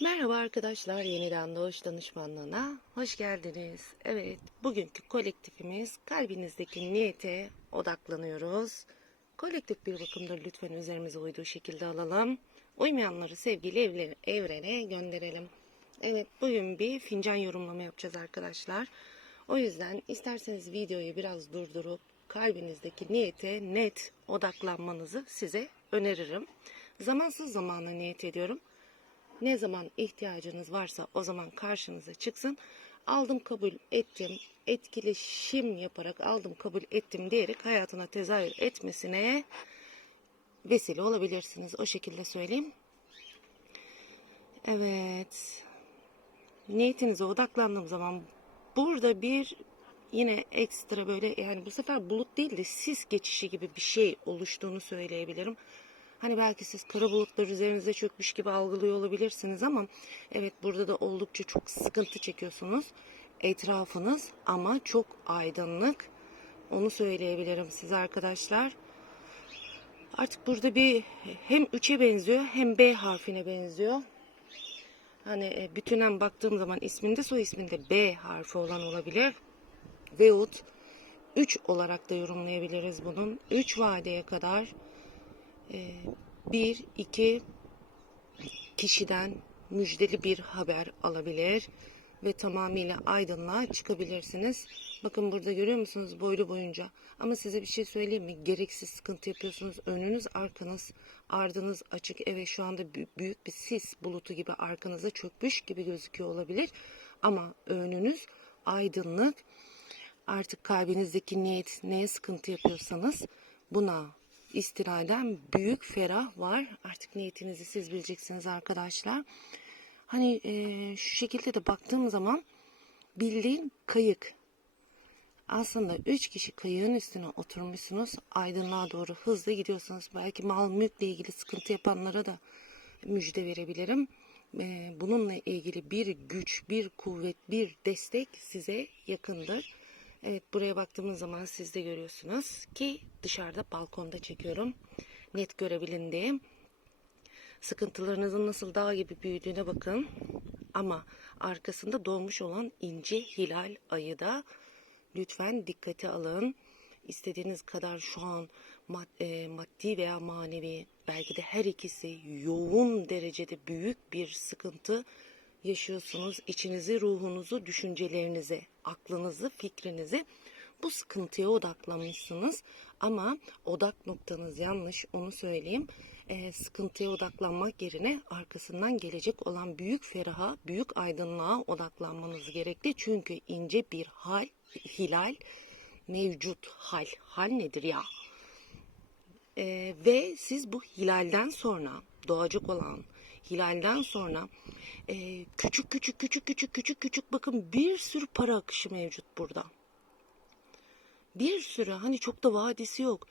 Merhaba arkadaşlar, yeniden Doğuş Danışmanlığı'na hoş geldiniz. Evet, bugünkü kolektifimiz kalbinizdeki niyete odaklanıyoruz. Kolektif bir bakımdır lütfen üzerimize uyduğu şekilde alalım. Uymayanları sevgiyle evle- evrene gönderelim. Evet, bugün bir fincan yorumlama yapacağız arkadaşlar. O yüzden isterseniz videoyu biraz durdurup kalbinizdeki niyete net odaklanmanızı size öneririm. Zamansız zamana niyet ediyorum. Ne zaman ihtiyacınız varsa o zaman karşınıza çıksın. Aldım kabul ettim, etkileşim yaparak aldım kabul ettim diyerek hayatına tezahür etmesine vesile olabilirsiniz. O şekilde söyleyeyim. Evet. Niyetinize odaklandığım zaman burada bir yine ekstra böyle yani bu sefer bulut değil de sis geçişi gibi bir şey oluştuğunu söyleyebilirim. Hani belki siz kara bulutlar üzerinize çökmüş gibi algılıyor olabilirsiniz ama evet burada da oldukça çok sıkıntı çekiyorsunuz. Etrafınız ama çok aydınlık. Onu söyleyebilirim size arkadaşlar. Artık burada bir hem 3'e benziyor hem B harfine benziyor. Hani e, bütünen baktığım zaman isminde soy isminde B harfi olan olabilir. Veyahut 3 olarak da yorumlayabiliriz bunun. 3 vadeye kadar bir iki kişiden müjdeli bir haber alabilir ve tamamıyla aydınlığa çıkabilirsiniz. Bakın burada görüyor musunuz boylu boyunca. Ama size bir şey söyleyeyim mi? Gereksiz sıkıntı yapıyorsunuz. Önünüz, arkanız, ardınız açık. Evet şu anda bü- büyük bir sis bulutu gibi arkanıza çökmüş gibi gözüküyor olabilir. Ama önünüz aydınlık. Artık kalbinizdeki niyet neye sıkıntı yapıyorsanız buna istinaden büyük ferah var. Artık niyetinizi siz bileceksiniz arkadaşlar. Hani e, şu şekilde de baktığım zaman bildiğin kayık. Aslında üç kişi kayığın üstüne oturmuşsunuz. Aydınlığa doğru hızlı gidiyorsunuz. Belki mal mülkle ilgili sıkıntı yapanlara da müjde verebilirim. E, bununla ilgili bir güç, bir kuvvet, bir destek size yakındır. Evet buraya baktığımız zaman siz de görüyorsunuz ki dışarıda balkonda çekiyorum. Net görebilin diye. Sıkıntılarınızın nasıl dağ gibi büyüdüğüne bakın. Ama arkasında doğmuş olan ince hilal ayı da lütfen dikkate alın. İstediğiniz kadar şu an mad- e, maddi veya manevi belki de her ikisi yoğun derecede büyük bir sıkıntı yaşıyorsunuz. İçinizi, ruhunuzu, düşüncelerinizi, aklınızı, fikrinizi bu sıkıntıya odaklanmışsınız. Ama odak noktanız yanlış onu söyleyeyim. Ee, sıkıntıya odaklanmak yerine arkasından gelecek olan büyük feraha, büyük aydınlığa odaklanmanız gerekli. Çünkü ince bir hal, hilal mevcut hal. Hal nedir ya? Ee, ve siz bu hilalden sonra doğacak olan hilalden sonra e, küçük küçük küçük küçük küçük küçük bakın bir sürü para akışı mevcut burada. Bir sürü hani çok da vadisi yok.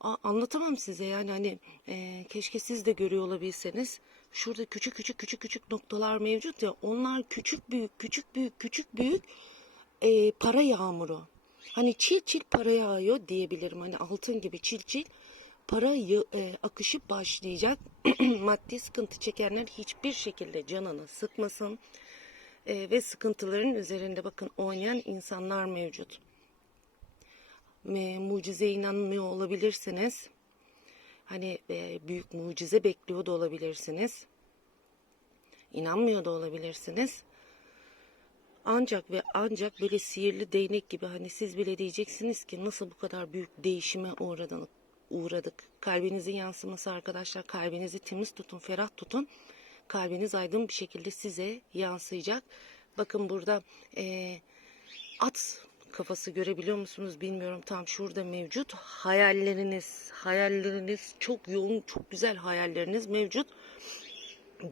A- anlatamam size yani hani e, keşke siz de görüyor olabilseniz. Şurada küçük küçük küçük küçük noktalar mevcut ya onlar küçük büyük küçük büyük küçük büyük e, para yağmuru. Hani çil çil para yağıyor diyebilirim. Hani altın gibi çil çil para e, akışı başlayacak. Maddi sıkıntı çekenler hiçbir şekilde canını sıkmasın. E, ve sıkıntıların üzerinde bakın oynayan insanlar mevcut. E, mucizeye inanmıyor olabilirsiniz. Hani e, büyük mucize bekliyor da olabilirsiniz. İnanmıyor da olabilirsiniz. Ancak ve ancak böyle sihirli değnek gibi hani siz bile diyeceksiniz ki nasıl bu kadar büyük değişime uğradın, uğradık. Kalbinizin yansıması arkadaşlar kalbinizi temiz tutun, ferah tutun. Kalbiniz aydın bir şekilde size yansıyacak. Bakın burada eee, at kafası görebiliyor musunuz bilmiyorum tam şurada mevcut. Hayalleriniz, hayalleriniz çok yoğun, çok güzel hayalleriniz mevcut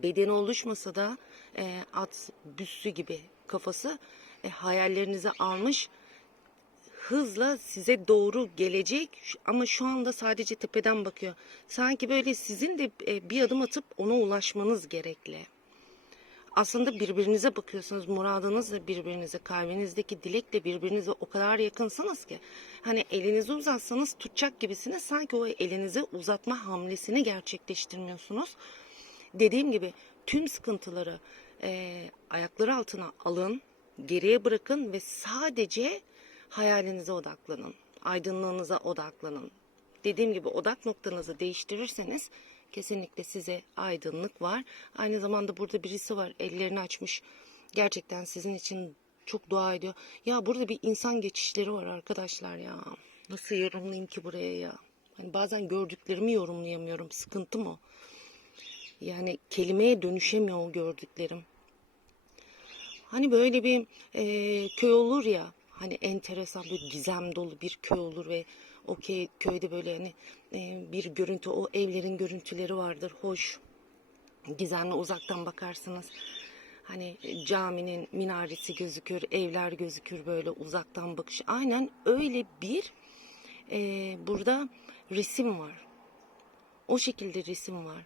bedeni oluşmasa da e, at büssü gibi kafası e, hayallerinizi almış hızla size doğru gelecek ama şu anda sadece tepeden bakıyor. Sanki böyle sizin de e, bir adım atıp ona ulaşmanız gerekli. Aslında birbirinize bakıyorsunuz. Muradınızla birbirinize, kalbinizdeki dilekle birbirinize o kadar yakınsınız ki. Hani elinizi uzatsanız tutacak gibisiniz. Sanki o elinizi uzatma hamlesini gerçekleştirmiyorsunuz. Dediğim gibi tüm sıkıntıları e, ayakları altına alın, geriye bırakın ve sadece hayalinize odaklanın. Aydınlığınıza odaklanın. Dediğim gibi odak noktanızı değiştirirseniz kesinlikle size aydınlık var. Aynı zamanda burada birisi var ellerini açmış. Gerçekten sizin için çok dua ediyor. Ya burada bir insan geçişleri var arkadaşlar ya. Nasıl yorumlayayım ki buraya ya? Hani bazen gördüklerimi yorumlayamıyorum. Sıkıntım o. Yani kelimeye dönüşemiyor o gördüklerim. Hani böyle bir e, köy olur ya hani enteresan bir gizem dolu bir köy olur ve o köy, köyde böyle hani e, bir görüntü o evlerin görüntüleri vardır. Hoş. Gizemli uzaktan bakarsınız. Hani caminin minaresi gözükür evler gözükür böyle uzaktan bakış. Aynen öyle bir e, burada resim var. O şekilde resim var.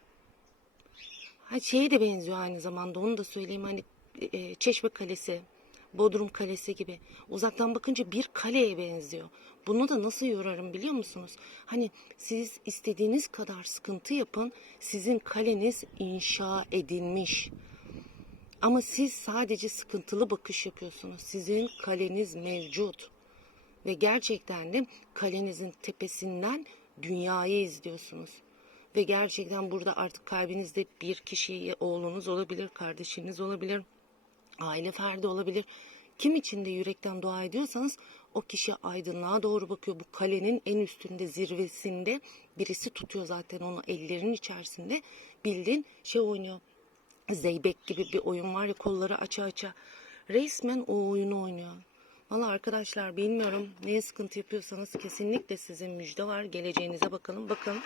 Ha, şeye de benziyor aynı zamanda onu da söyleyeyim. Hani e, Çeşme Kalesi, Bodrum Kalesi gibi uzaktan bakınca bir kaleye benziyor. Bunu da nasıl yorarım biliyor musunuz? Hani siz istediğiniz kadar sıkıntı yapın, sizin kaleniz inşa edilmiş. Ama siz sadece sıkıntılı bakış yapıyorsunuz. Sizin kaleniz mevcut. Ve gerçekten de kalenizin tepesinden dünyayı izliyorsunuz. Ve gerçekten burada artık kalbinizde bir kişi, oğlunuz olabilir, kardeşiniz olabilir, aile ferdi olabilir. Kim için de yürekten dua ediyorsanız o kişi aydınlığa doğru bakıyor. Bu kalenin en üstünde, zirvesinde birisi tutuyor zaten onu ellerinin içerisinde. Bildiğin şey oynuyor. Zeybek gibi bir oyun var ya kolları aça aça. Resmen o oyunu oynuyor. Valla arkadaşlar bilmiyorum neye sıkıntı yapıyorsanız kesinlikle sizin müjde var. Geleceğinize bakalım. Bakın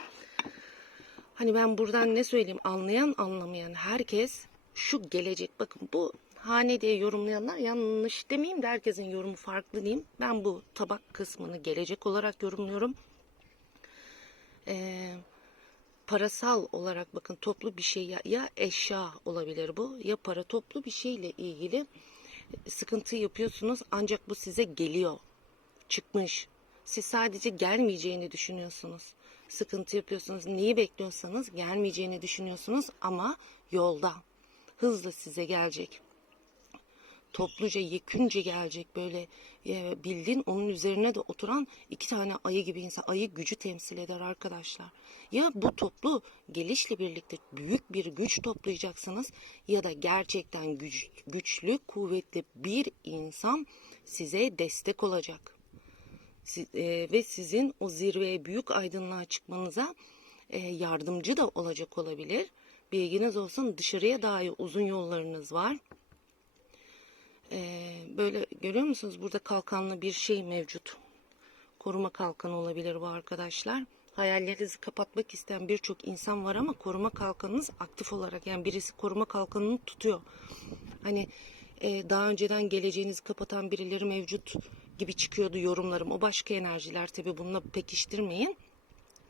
Hani ben buradan ne söyleyeyim anlayan anlamayan herkes şu gelecek bakın bu hane diye yorumlayanlar yanlış demeyeyim de herkesin yorumu farklı diyeyim. Ben bu tabak kısmını gelecek olarak yorumluyorum. Ee, parasal olarak bakın toplu bir şey ya, ya eşya olabilir bu ya para. Toplu bir şeyle ilgili sıkıntı yapıyorsunuz ancak bu size geliyor çıkmış. Siz sadece gelmeyeceğini düşünüyorsunuz. Sıkıntı yapıyorsunuz. Neyi bekliyorsanız gelmeyeceğini düşünüyorsunuz ama yolda. Hızla size gelecek topluca yekünce gelecek böyle e, bildiğin onun üzerine de oturan iki tane ayı gibi insan ayı gücü temsil eder arkadaşlar. Ya bu toplu gelişle birlikte büyük bir güç toplayacaksınız ya da gerçekten güç, güçlü kuvvetli bir insan size destek olacak. Siz, e, ve sizin o zirveye büyük aydınlığa çıkmanıza e, yardımcı da olacak olabilir. Bilginiz olsun dışarıya dair uzun yollarınız var ee, böyle görüyor musunuz? Burada kalkanlı bir şey mevcut. Koruma kalkanı olabilir bu arkadaşlar. Hayallerinizi kapatmak isteyen birçok insan var ama koruma kalkanınız aktif olarak yani birisi koruma kalkanını tutuyor. Hani e, daha önceden geleceğinizi kapatan birileri mevcut gibi çıkıyordu yorumlarım. O başka enerjiler tabi bununla pekiştirmeyin.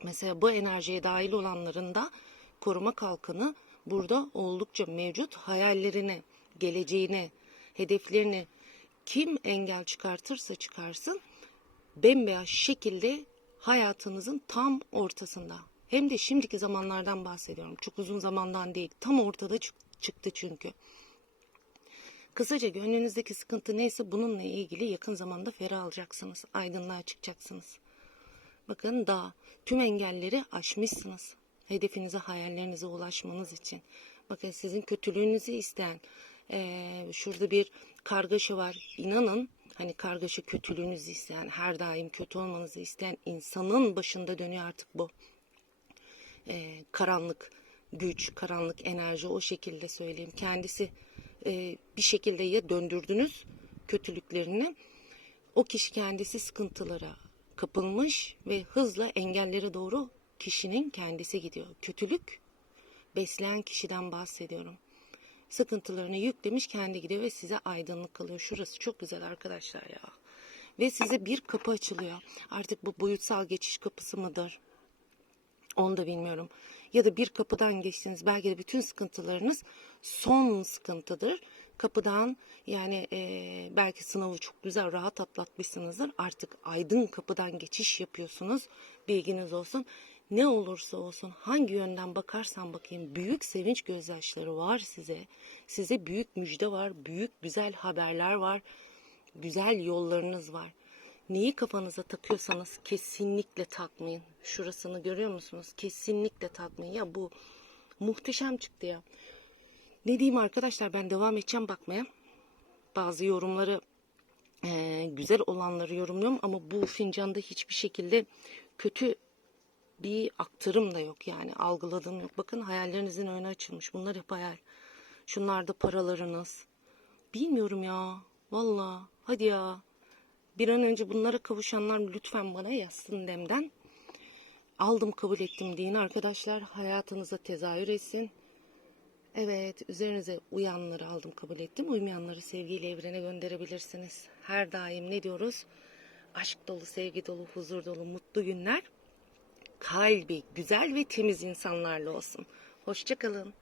Mesela bu enerjiye dahil olanların da koruma kalkanı burada oldukça mevcut. Hayallerini, geleceğini, hedeflerini kim engel çıkartırsa çıkarsın bembeyaz şekilde hayatınızın tam ortasında. Hem de şimdiki zamanlardan bahsediyorum. Çok uzun zamandan değil. Tam ortada çıktı çünkü. Kısaca gönlünüzdeki sıkıntı neyse bununla ilgili yakın zamanda ferah alacaksınız. Aydınlığa çıkacaksınız. Bakın daha tüm engelleri aşmışsınız. Hedefinize, hayallerinize ulaşmanız için. Bakın sizin kötülüğünüzü isteyen, ee, şurada bir kargaşa var. İnanın hani kargaşa kötülüğünüzü isteyen, her daim kötü olmanızı isteyen insanın başında dönüyor artık bu. Ee, karanlık güç, karanlık enerji o şekilde söyleyeyim. Kendisi e, bir şekilde ya döndürdünüz kötülüklerini. O kişi kendisi sıkıntılara kapılmış ve hızla engellere doğru kişinin kendisi gidiyor. Kötülük besleyen kişiden bahsediyorum sıkıntılarını yüklemiş kendi gidiyor ve size aydınlık kalıyor. Şurası çok güzel arkadaşlar ya. Ve size bir kapı açılıyor. Artık bu boyutsal geçiş kapısı mıdır? Onu da bilmiyorum. Ya da bir kapıdan geçtiniz. Belki de bütün sıkıntılarınız son sıkıntıdır. Kapıdan yani e, belki sınavı çok güzel rahat atlatmışsınızdır. Artık aydın kapıdan geçiş yapıyorsunuz. Bilginiz olsun. Ne olursa olsun hangi yönden bakarsan bakayım büyük sevinç gözyaşları var size. Size büyük müjde var, büyük güzel haberler var, güzel yollarınız var. Neyi kafanıza takıyorsanız kesinlikle takmayın. Şurasını görüyor musunuz? Kesinlikle takmayın. Ya bu muhteşem çıktı ya. Ne diyeyim arkadaşlar ben devam edeceğim bakmaya. Bazı yorumları eee, güzel olanları yorumluyorum ama bu fincanda hiçbir şekilde kötü bir aktarım da yok yani algıladığım yok. Bakın hayallerinizin önü açılmış. Bunlar hep hayal. Şunlar da paralarınız. Bilmiyorum ya. Valla. Hadi ya. Bir an önce bunlara kavuşanlar lütfen bana yazsın demden. Aldım kabul ettim deyin arkadaşlar. Hayatınıza tezahür etsin. Evet, üzerinize uyanları aldım kabul ettim. Uymayanları sevgiyle evrene gönderebilirsiniz. Her daim ne diyoruz? Aşk dolu, sevgi dolu, huzur dolu, mutlu günler kalbi güzel ve temiz insanlarla olsun. Hoşçakalın.